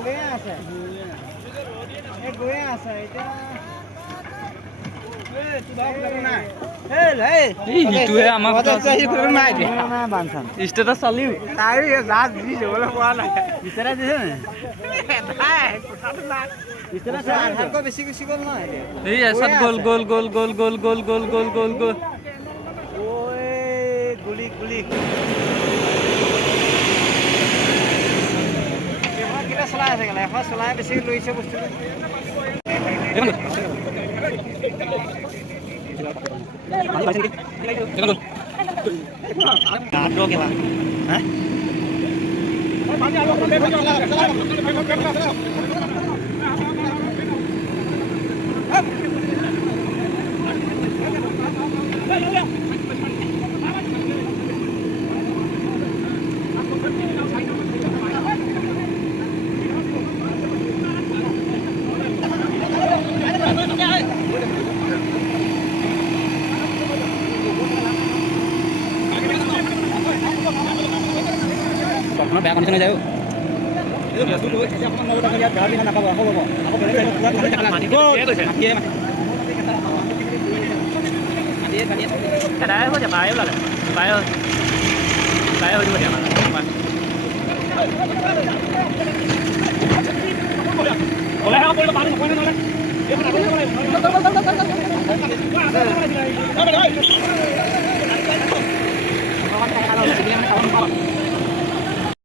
গৈয়ে আছে এই গৈয়ে আছে এতিয়া ইটোহে আমাৰ ষ্টেটাছ চালিও বেছি গুচি গ'ল নহয় এই এচাত গ'ল গ'ল গ'ল গ'ল গ'ল গ'ল গ'ল গ'ল গ'ল গ'ল গুলি গুলি কিবা চলাই আছে কেলা এখন চলাই বেছি লৈছে বস্তুটো বেয়া কণ্ডিশ্যন হৈ যায়